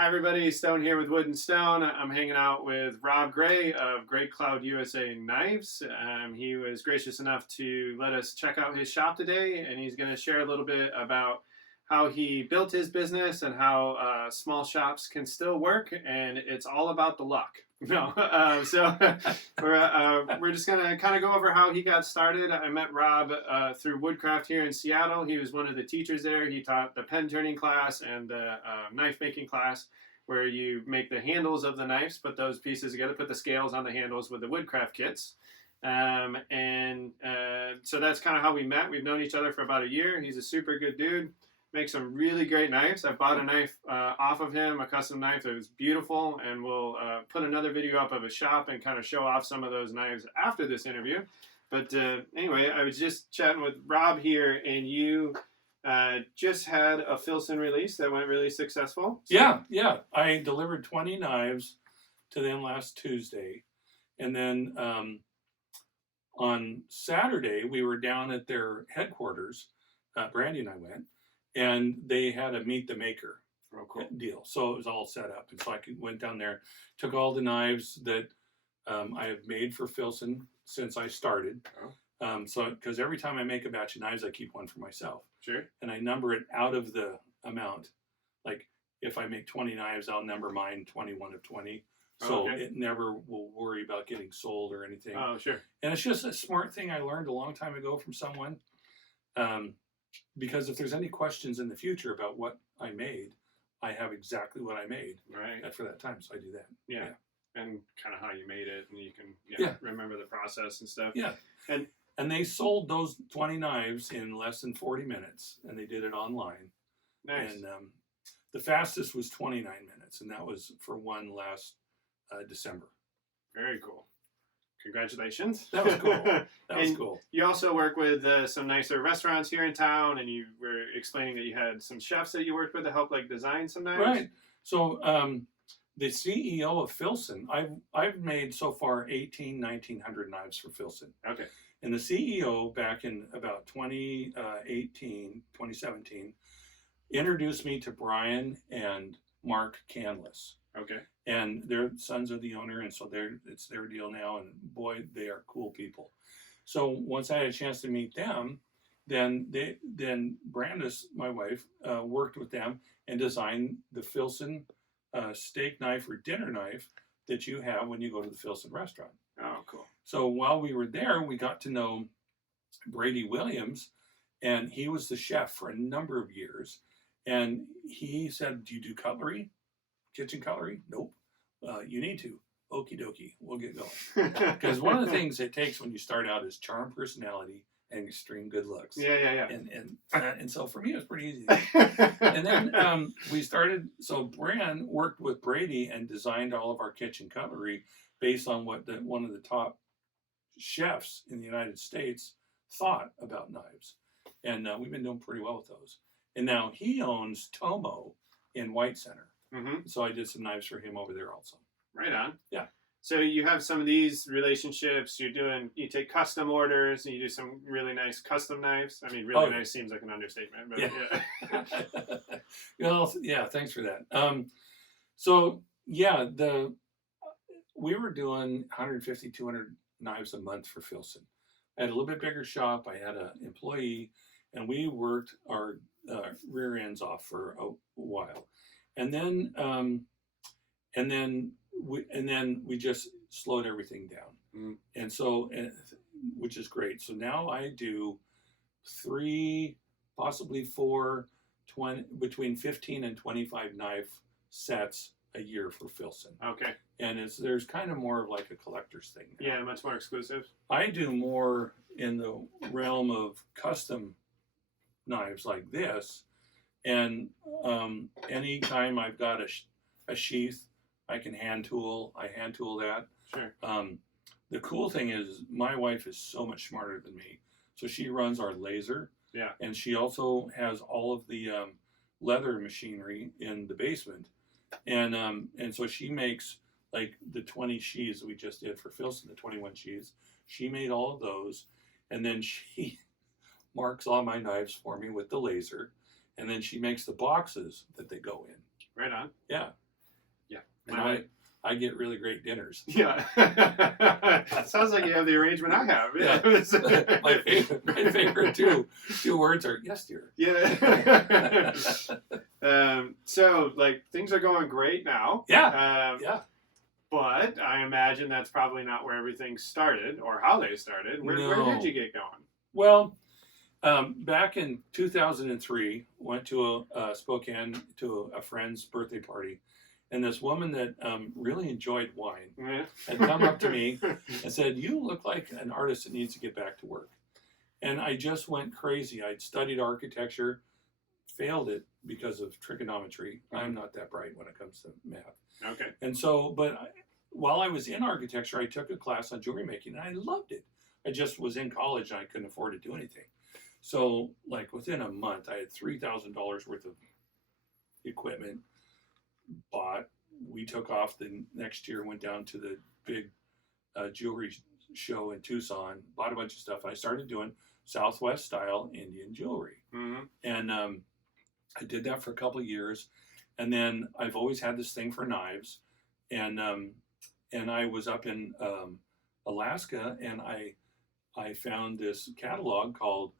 Hi everybody, Stone here with Wood and Stone. I'm hanging out with Robb Gray of Graycloudusa Knives. He was gracious enough to let us check out his shop today, and he's going to share a little bit about how he built his business and how small shops can still work, and it's all about the luck. No, so we're just going to kind of go over how he got started. I met Robb through Woodcraft here in Seattle. He was one of the teachers there. He taught the pen turning class and the knife making class, where you make the handles of the knives, put those pieces together, put the scales on the handles with the Woodcraft kits. So that's kind of how we met. We've known each other for about a year. He's a super good dude. Makes some really great knives. I bought a knife off of him, a custom knife that was beautiful, and we'll put another video up of his shop and kind of show off some of those knives after this interview. But anyway, I was just chatting with Robb here, and you just had a FILSON release that went really successful. So. Yeah. I delivered 20 knives to them last Tuesday, and then on Saturday we were down at their headquarters. Brandy and I went, and they had a meet the maker deal. So it was all set up, and so I went down there, took all the knives that I have made for FILSON since I started. So because every time I make a batch of knives, I keep one for myself. Sure. And I number it out of the amount. Like if I make 20 knives, I'll number mine 21 of 20. So it never will worry about getting sold or anything. Oh, sure. And it's just a smart thing I learned a long time ago from someone. Because if there's any questions in the future about what I made, I have exactly what I made for that time. So I do that. Yeah. And kind of how you made it, and you can remember the process and stuff. Yeah. And they sold those 20 knives in less than 40 minutes, and they did it online. Nice. And the fastest was 29 minutes, and that was for one last December. Very cool. Congratulations. That was cool. That was cool. You also work with some nicer restaurants here in town, and you were explaining that you had some chefs that you worked with to help design some knives. Right. So the CEO of FILSON, I've made so far 1,900 knives for FILSON. Okay. And the CEO back in about 2017, introduced me to Brian and Mark CANLIS. Okay. And their sons are the owner, and so it's their deal now, and boy, they are cool people. So once I had a chance to meet them, then Brandis, my wife, worked with them and designed the FILSON steak knife or dinner knife that you have when you go to the FILSON restaurant. Oh, cool. So while we were there, we got to know Brady Williams, and he was the chef for a number of years. And he said, "Do you do cutlery? Kitchen cutlery?" "Nope." "You need to." "Okie dokie, we'll get going." Because one of the things it takes when you start out is charm, personality, and extreme good looks. Yeah. And so for me, it was pretty easy. And then we started. So Bran worked with Brady and designed all of our kitchen cutlery based on what one of the top chefs in the United States thought about knives. And we've been doing pretty well with those. And now he owns Tomo in White Center. Mm-hmm. So I did some knives for him over there also. Right on. Yeah. So you have some of these relationships. You take custom orders, and you do some really nice custom knives. I mean, really nice seems like an understatement, but yeah. Well, yeah, thanks for that. We were doing 150, 200 knives a month for FILSON. I had a little bit bigger shop. I had an employee, and we worked our rear ends off for a while. And then we just slowed everything down. And so, which is great. So now I do 3, possibly 4, between 15 and 25 knife sets a year for FILSON. Okay. And there's kind of more of like a collector's thing now. Yeah, much more exclusive. I do more in the realm of custom knives like this. And anytime I've got a sheath, I can hand tool. I hand tool that. Sure. The cool thing is my wife is so much smarter than me. So she runs our laser. Yeah. And she also has all of the leather machinery in the basement. And so she makes like the 20 sheaths we just did for FILSON, the 21 sheaths. She made all of those. And then she marks all my knives for me with the laser. And then she makes the boxes that they go in. Right on. Yeah. I get really great dinners. Yeah. Sounds like you have the arrangement I have. Yeah. my favorite two words are yes, dear. Yeah. So like things are going great now. Yeah. Yeah. But I imagine that's probably not where everything started or how they started. Where did you get going? Well, back in 2003, went to Spokane to a friend's birthday party, and this woman that really enjoyed wine had come up to me and said, "You look like an artist that needs to get back to work." And I just went crazy. I'd studied architecture, failed it because of trigonometry. I'm not that bright when it comes to math. Okay. And so, while I was in architecture, I took a class on jewelry making, and I loved it. I just was in college, and I couldn't afford to do anything. So, like, within a month, I had $3,000 worth of equipment bought. We took off the next year, went down to the big jewelry show in Tucson, bought a bunch of stuff. I started doing Southwest style Indian jewelry. Mm-hmm. And I did that for a couple of years. And then I've always had this thing for knives. And I was up in Alaska, and I found this catalog called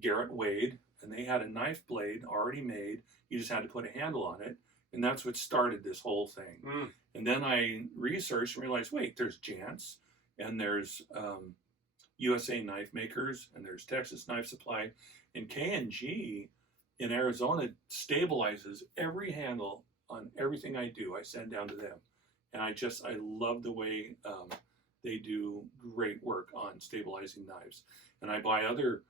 Garrett Wade, and they had a knife blade already made. You just had to put a handle on it, and that's what started this whole thing. Mm. And then I researched and realized, wait, there's Jantz, and there's USA Knife Makers, and there's Texas Knife Supply, and K&G in Arizona stabilizes every handle on everything I do. I send down to them, and I love the way they do great work on stabilizing knives. And I buy other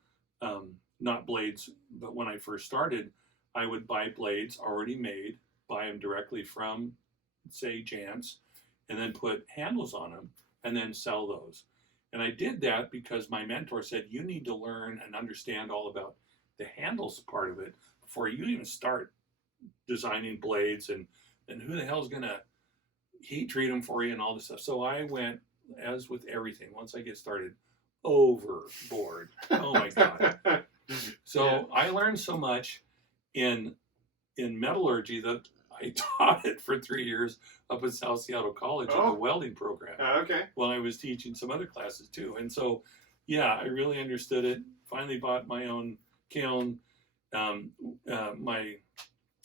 not blades, but when I first started, I would buy blades already made, buy them directly from, say, Jantz, and then put handles on them, and then sell those. And I did that because my mentor said, you need to learn and understand all about the handles part of it before you even start designing blades, and who the hell's going to heat treat them for you and all this stuff. So I went, as with everything, once I get started, overboard. Oh my God. So I learned so much in metallurgy that I taught it for 3 years up at South Seattle College in the welding program. Okay. While I was teaching some other classes too. And so, yeah, I really understood it. Finally bought my own kiln. My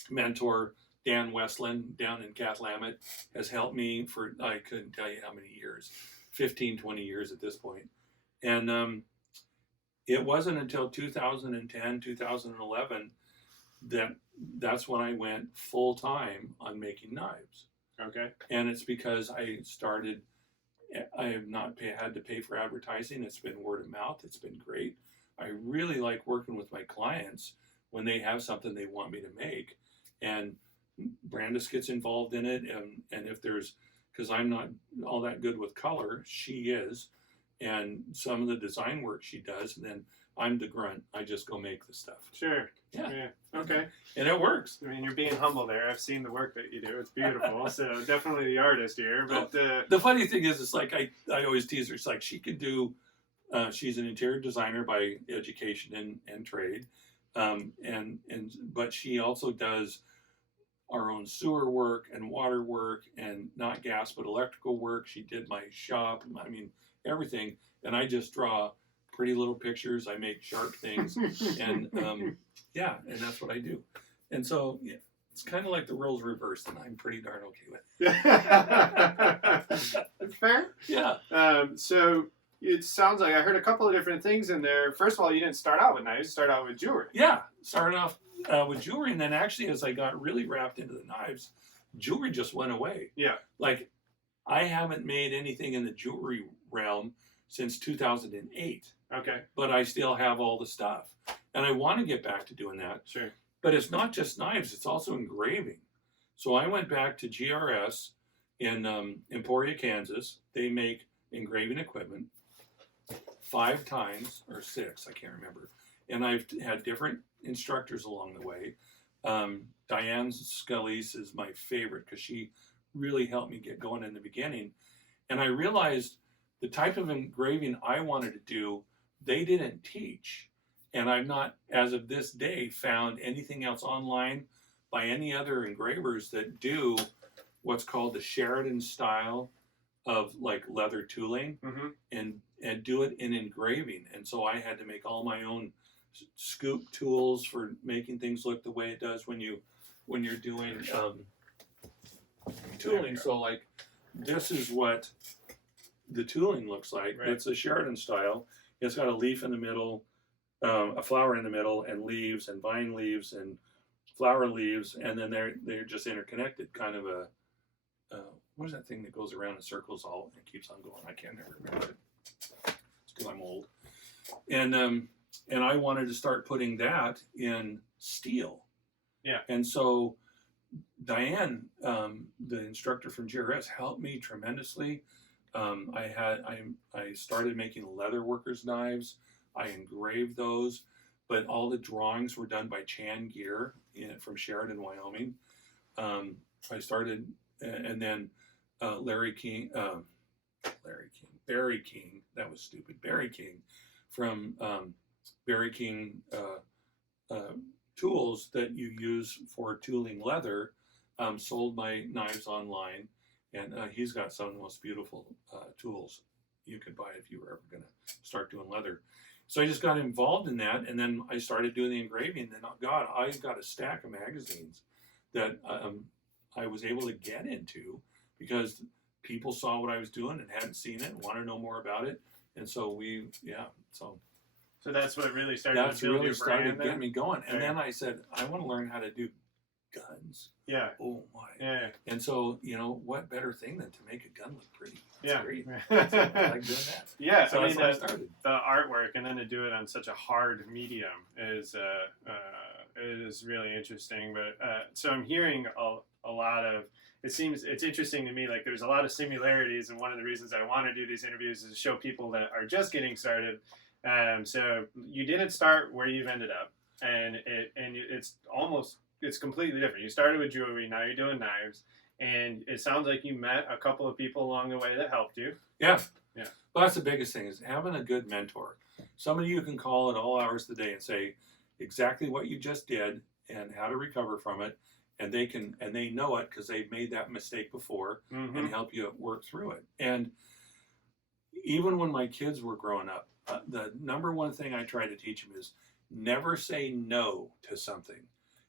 mentor, Dan Westland, down in Cathlamet, has helped me for, I couldn't tell you how many years, 15, 20 years at this point. And it wasn't until 2010, 2011 that's when I went full time on making knives. Okay. And it's because I have not had to pay for advertising. It's been word of mouth. It's been great. I really like working with my clients when they have something they want me to make. And Brandis gets involved in it. And if there's, because I'm not all that good with color, she is. And some of the design work she does, and then I'm the grunt. I just go make the stuff. Sure. Yeah. Okay. And it works. I mean, you're being humble there. I've seen the work that you do. It's beautiful. So definitely the artist here. But the funny thing is, it's like I always tease her. It's like she could do. She's an interior designer by education and trade, but she also does our own sewer work and water work, and not gas but electrical work. She did my shop. I mean, everything. And I just draw pretty little pictures. I make sharp things, and yeah, and that's what I do. And so, yeah, it's kind of like the roles reversed, and I'm pretty darn okay with it. Fair. Yeah. So it sounds like I heard a couple of different things in there. First of all, you didn't start out with knives. You started out with jewelry. Yeah, started off with jewelry, and then actually, as I got really wrapped into the knives, jewelry just went away. Yeah. Like, I haven't made anything in the jewelry realm since 2008. Okay. But I still have all the stuff. And I want to get back to doing that. Sure. But it's not just knives, it's also engraving. So I went back to GRS in Emporia, Kansas. They make engraving equipment 5 times, or 6, I can't remember. And I've had different instructors along the way. Diane Scalise is my favorite because she really helped me get going in the beginning. And I realized the type of engraving I wanted to do, they didn't teach. And I've not, as of this day, found anything else online by any other engravers that do what's called the Sheridan style of like leather tooling, Mm-hmm. and do it in engraving. And so I had to make all my own scoop tools for making things look the way it does when you're doing tooling. So like this is what the tooling looks like. Right. It's a Sheridan style. It's got a leaf in the middle, a flower in the middle, and leaves and vine leaves and flower leaves, and then they're just interconnected, kind of a what is that thing that goes around in circles all and keeps on going? I can't never remember it. It's because I'm old. And I wanted to start putting that in steel. Yeah. And so Diane, the instructor from GRS, helped me tremendously. I started making leather workers knives. I engraved those, but all the drawings were done by Chan Gear from Sheridan, Wyoming. I started, and then Barry King, that was stupid, Barry King from Barry King tools that you use for tooling leather, sold my knives online, and he's got some of the most beautiful tools you could buy if you were ever going to start doing leather. So I just got involved in that, and then I started doing the engraving. And God, I got a stack of magazines that I was able to get into because people saw what I was doing and hadn't seen it and wanted to know more about it. And so So that's what really started. That's to build really your started brand getting me going. And Yeah. then I said, I want to learn how to do guns. Yeah. Oh my. Yeah. And so, what better thing than to make a gun look pretty? That's Yeah. great. So I like doing that. Yeah. So I that's mean, how I started. the artwork, and then to do it on such a hard medium is really interesting. But so I'm hearing a lot of. It's interesting to me. Like there's a lot of similarities, and one of the reasons I want to do these interviews is to show people that are just getting started. So you didn't start where you've ended up, and it's completely different. You started with jewelry, now you're doing knives, and it sounds like you met a couple of people along the way that helped you. Yeah. Yeah. Well, that's the biggest thing is having a good mentor. Somebody you can call at all hours of the day and say exactly what you just did and how to recover from it. And they know it because they've made that mistake before and help you work through it. And even when my kids were growing up, the number one thing I try to teach them is never say no to something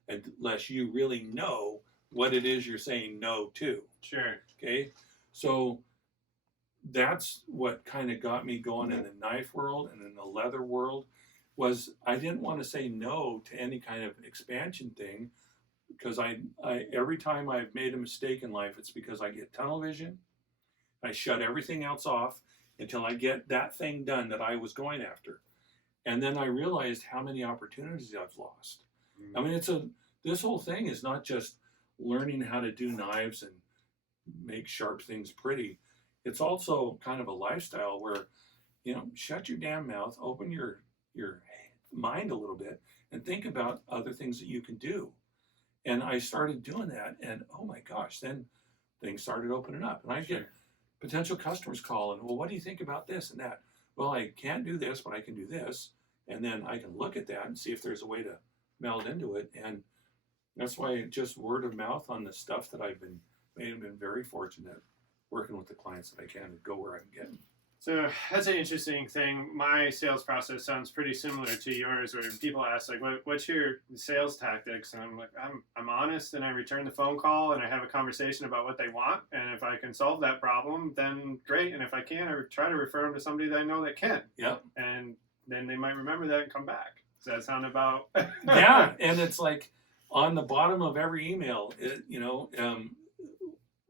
unless you really know what it is you're saying no to. Sure. Okay? So that's what kind of got me going in the knife world and in the leather world was I didn't want to say no to any kind of expansion thing because I every time I've made a mistake in life, it's because I get tunnel vision. I shut everything else off until I get that thing done that I was going after. And then I realized how many opportunities I've lost. I mean, this whole thing is not just learning how to do knives and make sharp things pretty. It's also kind of a lifestyle where, shut your damn mouth, open your mind a little bit and think about other things that you can do. And I started doing that and oh my gosh, then things started opening up and I get potential customers calling, well, what do you think about this and that? Well, I can't do this, but I can do this. And then I can look at that and see if there's a way to meld into it. And that's why just word of mouth on the stuff that I've been very fortunate working with the clients that I can go where I'm getting. So that's an interesting thing. My sales process sounds pretty similar to yours, where people ask like, "What's your sales tactics?" And I'm like, "I'm honest, and I return the phone call, and I have a conversation about what they want, and if I can solve that problem, then great, and if I can't, I try to refer them to somebody that I know that can. Yep. And then they might remember that and come back. Does that sound about? Yeah, and it's like on the bottom of every email,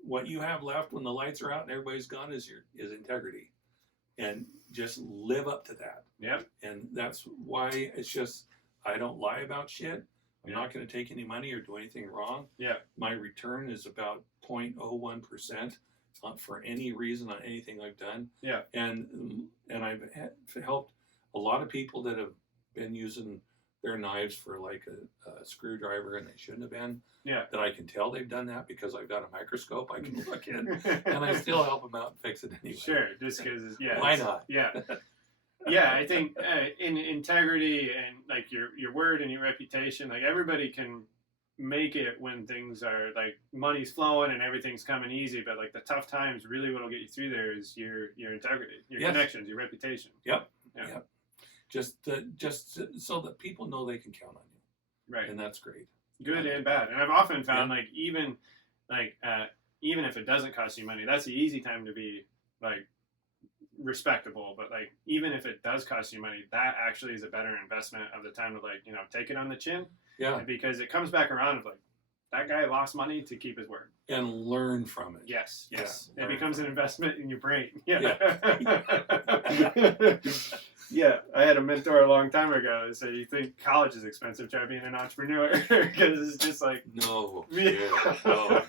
what you have left when the lights are out and everybody's gone is integrity. And just live up to that. Yep. And that's why it's just, I don't lie about shit. I'm not going to take any money or do anything wrong. Yeah. My return is about 0.01% for any reason on anything I've done. Yeah. And I've helped a lot of people that have been using their knives for like a screwdriver and they shouldn't have been. Yeah. That I can tell they've done that because I've got a microscope I can look in and I still help them out and fix it anyway. Sure, just because, Why not? Yeah. Yeah, I think in integrity and like your word and your reputation, like everybody can make it when things are like money's flowing and everything's coming easy, but like the tough times, really what'll get you through there is your integrity, your connections, your reputation. Yep. Just so that people know they can count on you. Right. And that's great. Good and bad. And I've often found like even if it doesn't cost you money, that's the easy time to be like respectable. But like even if it does cost you money, that actually is a better investment of the time to like, take it on the chin. Yeah. Because it comes back around of like, that guy lost money to keep his word. And learn from it. Yes. Yeah, It becomes an investment in your brain. Yeah. Yeah. I had a mentor a long time ago that said, you think college is expensive, try being an entrepreneur. Because it's just like... No. Yeah. Oh,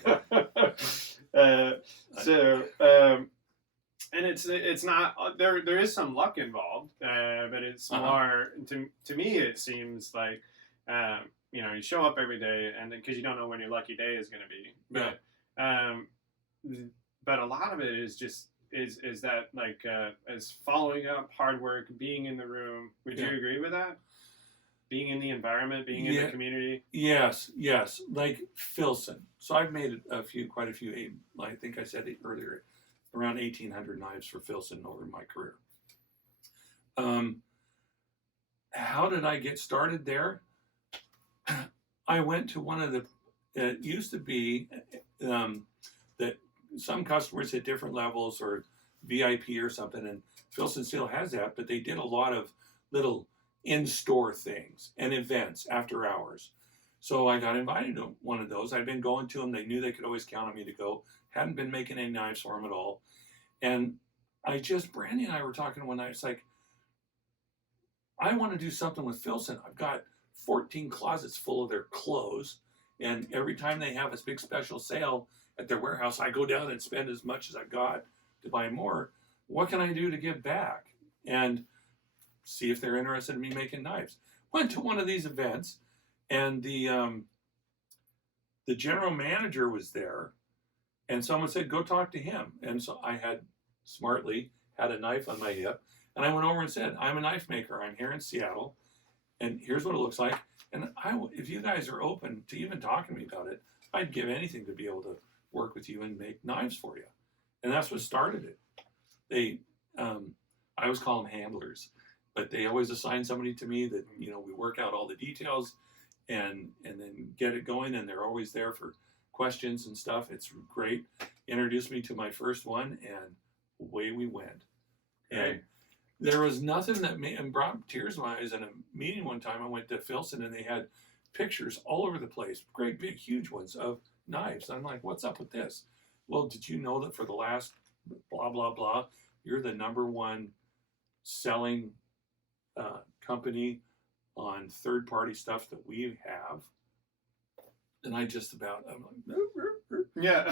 yeah. And it's not, there is some luck involved, but it's more, to me, it seems like, you show up every day, and because you don't know when your lucky day is going to be. But a lot of it is just is that like is following up, hard work, being in the room. Would you agree with that? Being in the environment, being in the community. Yes. Like Filson. So I've made quite a few. I think I said it earlier, around 1,800 knives for Filson over my career. How did I get started there? I went to one of the, it used to be that some customers at different levels or VIP or something, and Filson still has that, but they did a lot of little in-store things and events after hours. So I got invited to one of those. I'd been going to them. They knew they could always count on me to go. Hadn't been making any knives for them at all. And Brandy and I were talking one night. It's like, I want to do something with Filson. I've got 14 closets full of their clothes, and every time they have this big special sale at their warehouse, I go down and spend as much as I've got to buy more. What can I do to give back? And see if they're interested in me making knives. Went to one of these events, and the general manager was there, and someone said, go talk to him. And so I had smartly had a knife on my hip, and I went over and said, I'm a knife maker. I'm here in Seattle, and here's what it looks like. And if you guys are open to even talking to me about it, I'd give anything to be able to work with you and make knives for you. And that's what started it. They, I always call them handlers, but they always assign somebody to me that, we work out all the details and then get it going. And they're always there for questions and stuff. It's great. Introduced me to my first one, and away we went. And there was nothing that brought tears to my eyes. In a meeting one time, I went to Filson, and they had pictures all over the place, great big huge ones of knives. I'm like, what's up with this? Well, did you know that for the last blah blah blah, you're the #1 selling company on third-party stuff that we have? And I just about, I'm like, yeah.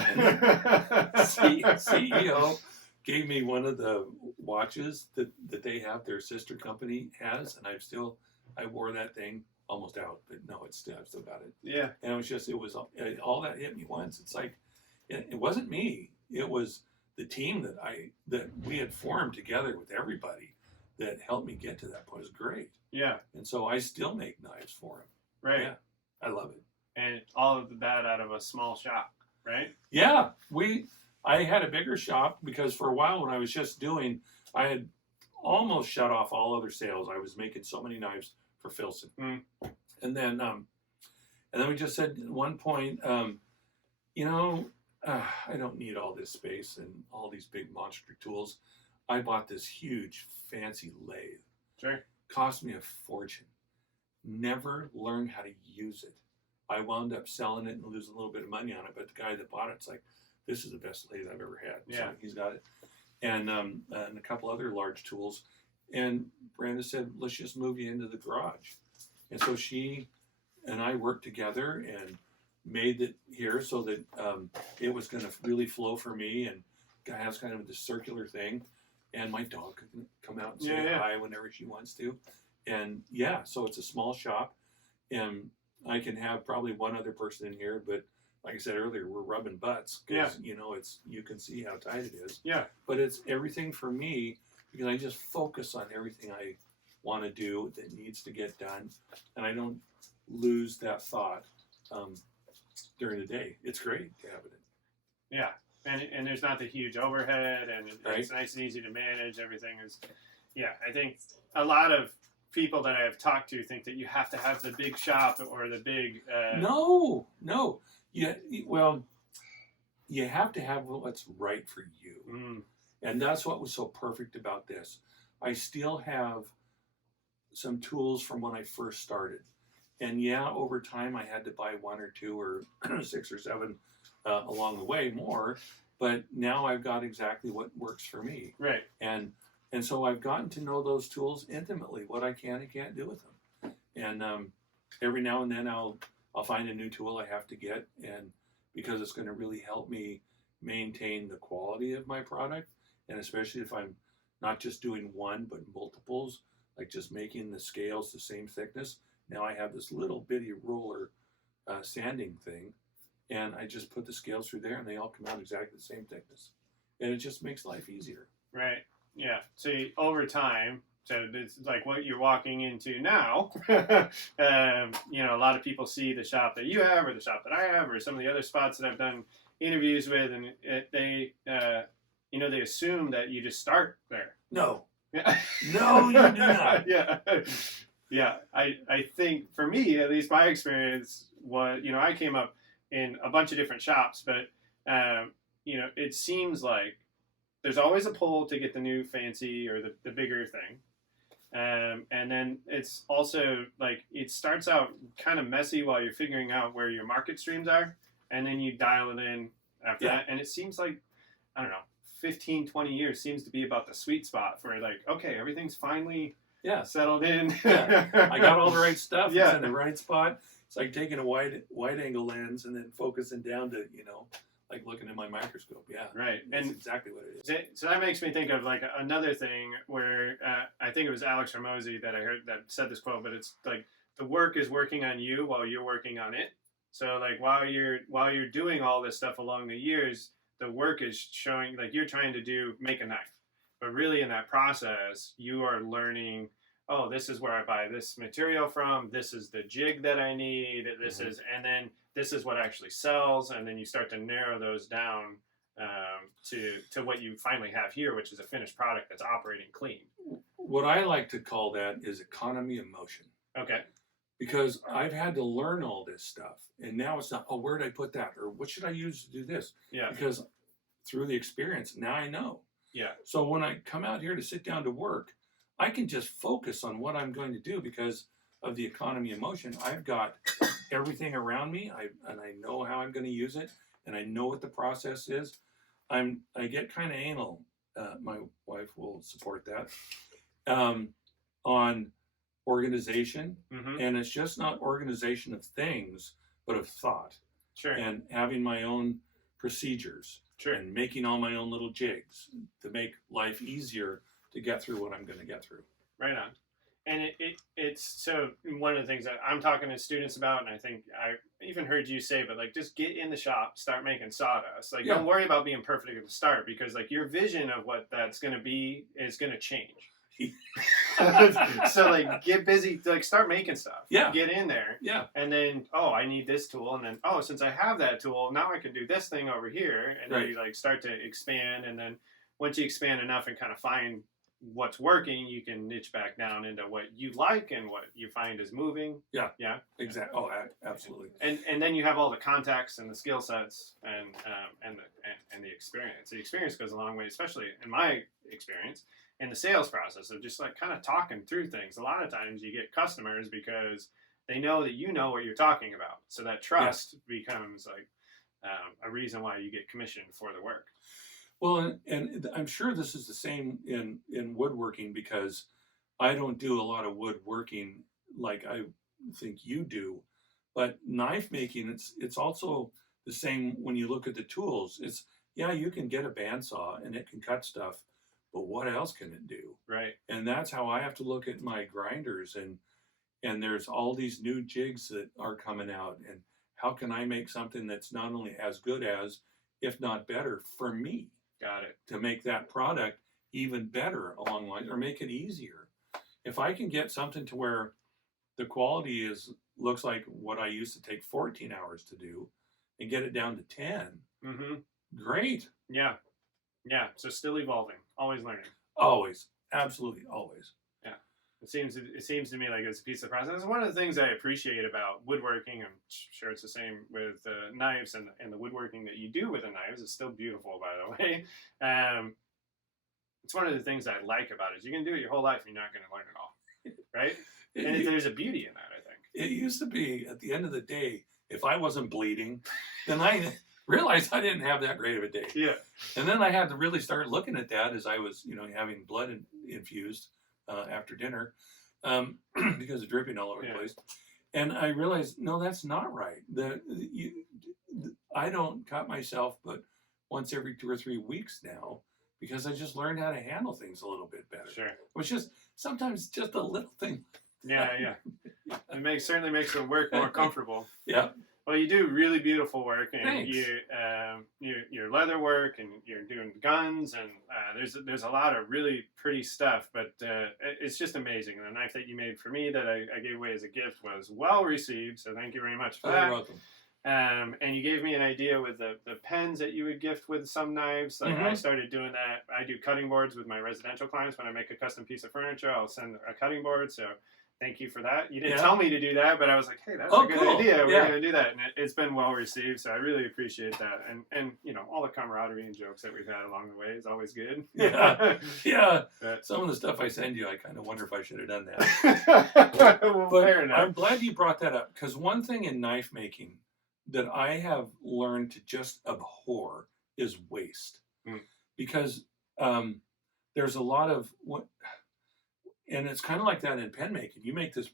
CEO gave me one of the watches that they have, their sister company has, and I wore that thing almost out, but no, I've still got it. Yeah. And it was all that hit me once. It's like, it wasn't me. It was the team that we had formed together with everybody that helped me get to that point. It was great. Yeah. And so I still make knives for them. Right. Yeah. I love it. And all of that out of a small shop, right? Yeah. I had a bigger shop because for a while when I was just I had almost shut off all other sales. I was making so many knives for Filson. And then we just said at one point, I don't need all this space and all these big monster tools. I bought this huge fancy lathe. Sure. Cost me a fortune. Never learned how to use it. I wound up selling it and losing a little bit of money on it, but the guy that bought it's like, this is the best lathe I've ever had. Yeah. So he's got it. And a couple other large tools. And Brenda said, let's just move you into the garage. And so she and I worked together and made it here so that it was going to really flow for me, and has kind of this circular thing. And my dog can come out and say hi whenever she wants to. And so it's a small shop, and I can have probably one other person in here, but like I said earlier, we're rubbing butts because you can see how tight it is. Yeah. But it's everything for me because I just focus on everything I want to do that needs to get done, and I don't lose that thought. during the day. It's great to have it in. Yeah, and there's not the huge overhead, and Right. it's nice and easy to manage. Everything is, yeah. I think a lot of people that I've talked to think that you have to have the big shop or the big. No. Yeah. Well, you have to have what's right for you, and that's what was so perfect about this. I still have some tools from when I first started, and yeah, over time I had to buy 1 or 2 or 6 or 7 along the way more, but now I've got exactly what works for me. Right. And so I've gotten to know those tools intimately, what I can and can't do with them. And every now and then I'll find a new tool I have to get, and because it's going to really help me maintain the quality of my product, and especially if I'm not just doing one but multiples, like just making the scales the same thickness. Now I have this little bitty roller sanding thing, and I just put the scales through there and they all come out exactly the same thickness, and it just makes life easier. Right. Yeah. So over time, so it's like what you're walking into now. A lot of people see the shop that you have, or the shop that I have, or some of the other spots that I've done interviews with, and they assume that you just start there. No. Yeah. No, you do not. Yeah. I think for me, at least my experience was, I came up in a bunch of different shops, but it seems like there's always a pull to get the new fancy or the bigger thing. And then it's also like it starts out kind of messy while you're figuring out where your market streams are, and then you dial it in after that. And it seems like, I don't know, 15, 20 years seems to be about the sweet spot for like, okay, everything's finally settled in. I got all the right stuff. Yeah. It's in the right spot. It's like taking a wide angle lens and then focusing down to, like looking at my microscope. Yeah. Right. That's And exactly what it is. so that makes me think of like another thing where I think it was Alex Hormozy that I heard that said this quote, but it's like the work is working on you while you're working on it. So like while you're doing all this stuff along the years, the work is showing like you're trying to make a knife, but really in that process you are learning, oh, this is where I buy this material from, this is the jig that I need, this is, and then this is what actually sells, and then you start to narrow those down to what you finally have here, which is a finished product that's operating clean. What I like to call that is economy of motion. Okay. Because I've had to learn all this stuff, and now it's not, oh, where did I put that, or what should I use to do this? Yeah. Because through the experience, now I know. Yeah. So when I come out here to sit down to work, I can just focus on what I'm going to do because of the economy of motion. I've got everything around me, and I know how I'm going to use it, and I know what the process is. I get kind of anal. My wife will support that. On organization, and it's just not organization of things, but of thought. Sure. And having my own procedures. Sure. And making all my own little jigs to make life easier to get through what I'm going to get through. Right on. And it's so one of the things that I'm talking to students about, and I think I even heard you say, but like just get in the shop, start making sawdust. Like don't worry about being perfect at the start, because like your vision of what that's going to be is going to change. So like get busy, like start making stuff. Yeah. Get in there. Yeah. And then, oh, I need this tool, and then since I have that tool, now I can do this thing over here, and then you like start to expand, and then once you expand enough and kind of find what's working, you can niche back down into what you like and what you find is moving. Yeah. Yeah. Exactly. Oh, absolutely. And then you have all the contacts and the skill sets and the experience. The experience goes a long way, especially in my experience in the sales process of just like kind of talking through things. A lot of times you get customers because they know that you know what you're talking about. So that trust becomes like a reason why you get commissioned for the work. Well, and I'm sure this is the same in woodworking, because I don't do a lot of woodworking like I think you do, but knife making, it's also the same when you look at the tools. It's, you can get a bandsaw and it can cut stuff, but what else can it do? Right. And that's how I have to look at my grinders, and there's all these new jigs that are coming out, and how can I make something that's not only as good as, if not better, for me? Got it. To make that product even better along the lines, or make it easier. If I can get something to where the quality looks like what I used to take 14 hours to do, and get it down to 10, Mm-hmm. great. Yeah. Yeah. So still evolving, always learning. Always, absolutely always. It seems to me like it's a piece of the process. It's one of the things I appreciate about woodworking. I'm sure it's the same with knives and the woodworking that you do with the knives. It's still beautiful, by the way. It's one of the things I like about it. Is you can do it your whole life and you're not going to learn it all, right? And there's a beauty in that, I think. It used to be, at the end of the day, if I wasn't bleeding, then I realized I didn't have that great of a day. Yeah. And then I had to really start looking at that as I was, having blood infused after dinner because of dripping all over the place. And I realized, no, that's not right. I don't cut myself but once every 2 or 3 weeks now because I just learned how to handle things a little bit better. Sure. Which is sometimes just a little thing. Yeah. It certainly makes the work more comfortable. Yeah. Well, you do really beautiful work, and Thanks. your leather work, and you're doing guns, and there's a lot of really pretty stuff. But it's just amazing. The knife that you made for me that I gave away as a gift was well received, so thank you very much for that. You're welcome. And you gave me an idea with the pens that you would gift with some knives. Like I started doing that. I do cutting boards with my residential clients. When I make a custom piece of furniture, I'll send a cutting board. So thank you for that. You didn't tell me to do that, but I was like, hey, that's a good idea. We're going to do that. And it's been well received. So I really appreciate that. And all the camaraderie and jokes that we've had along the way is always good. Yeah. But, some of the stuff I send you, I kind of wonder if I should have done that. well, But fair enough. I'm glad you brought that up because one thing in knife making that I have learned to just abhor is waste. Because there's a lot of and it's kind of like that in pen making. You make this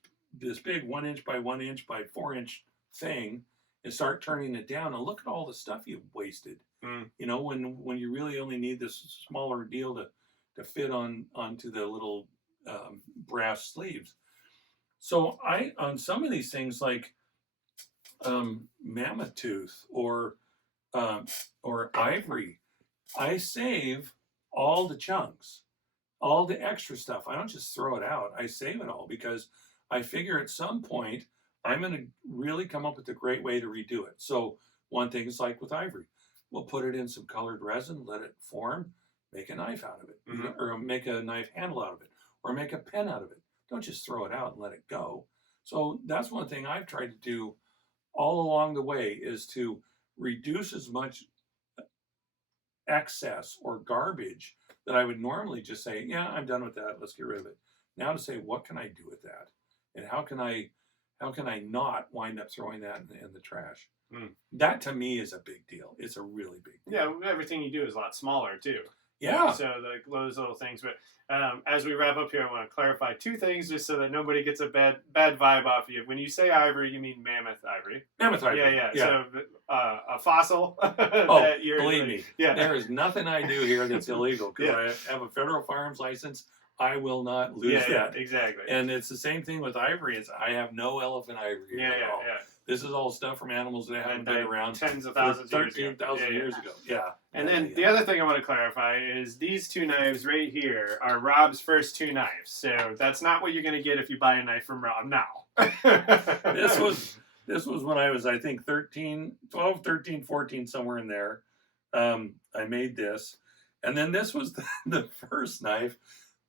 big 1 inch by 1 inch by 4 inch thing and start turning it down and look at all the stuff you've wasted. When you really only need this smaller deal to fit onto the little brass sleeves. So on some of these things like mammoth tooth or ivory, I save all the chunks, all the extra stuff. I don't just throw it out. I save it all because I figure at some point I'm going to really come up with a great way to redo it. So one thing is like with ivory, we'll put it in some colored resin, let it form, make a knife out of it, or make a knife handle out of it, or make a pen out of it. Don't just throw it out and let it go. So that's one thing I've tried to do all along the way is to reduce as much excess or garbage that I would normally just say, yeah, I'm done with that. Let's get rid of it. Now to say, what can I do with that? And how can I not wind up throwing that in the trash? That to me is a big deal. It's a really big deal. Yeah, everything you do is a lot smaller too. Yeah. So like those little things. But as we wrap up here, I want to clarify 2 things just so that nobody gets a bad vibe off you. When you say ivory, you mean mammoth ivory. Mammoth ivory. Yeah. So a fossil. Believe me. Yeah. There is nothing I do here that's illegal because I have a federal firearms license. I will not lose that. Yeah, exactly. And it's the same thing with ivory. I have no elephant ivory at all. This is all stuff from animals that haven't been around tens of thousands of 13,000 years ago. Yeah. And then the other thing I want to clarify is these 2 knives right here are Robb's first 2 knives. So that's not what you're going to get if you buy a knife from Robb now. This was when I was, I think, 12, 13, 14, somewhere in there. I made this. And then this was the first knife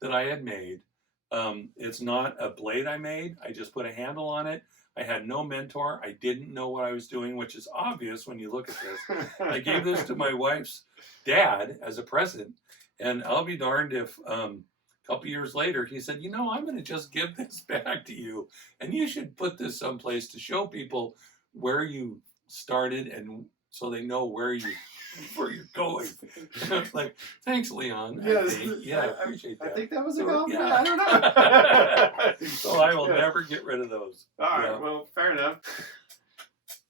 that I had made. It's not a blade I made. I just put a handle on it. I had no mentor. I didn't know what I was doing, which is obvious when you look at this. I gave this to my wife's dad as a present, and I'll be darned if a couple years later he said, I'm going to just give this back to you, and you should put this someplace to show people where you started and so they know where you're going. Like, thanks, Leon. Yes. I appreciate that. I think that was a compliment. Yeah. I don't know. So I will never get rid of those. All right. Well, fair enough.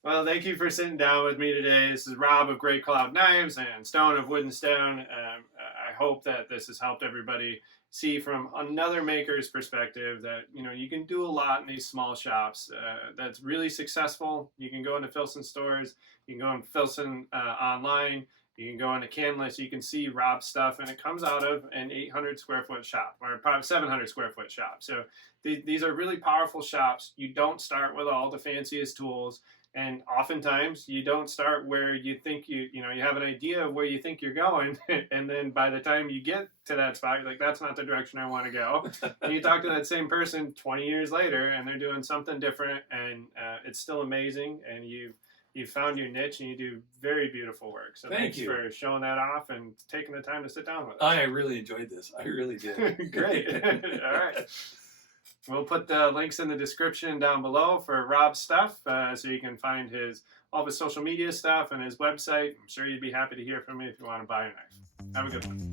Well, thank you for sitting down with me today. This is Robb of Gray Cloud Knives and Stoane of Wood and Stone. I hope that this has helped everybody see from another maker's perspective that you can do a lot in these small shops that's really successful. You can go into FILSON stores, you can go on FILSON online, you can go into CANLIS, you can see Robb's stuff, and it comes out of an 800 square foot shop or probably 700 square foot shop. So these are really powerful shops. You don't start with all the fanciest tools, And oftentimes you don't start where you think you have an idea of where you think you're going. And then by the time you get to that spot, you're like, that's not the direction I want to go. And you talk to that same person 20 years later and they're doing something different, and it's still amazing. And you've found your niche and you do very beautiful work. So thanks for showing that off and taking the time to sit down with us. I really enjoyed this. I really did. Great. All right. We'll put the links in the description down below for Robb's stuff, so you can find all of his social media stuff and his website. I'm sure you'd be happy to hear from me if you want to buy a knife. Have a good one.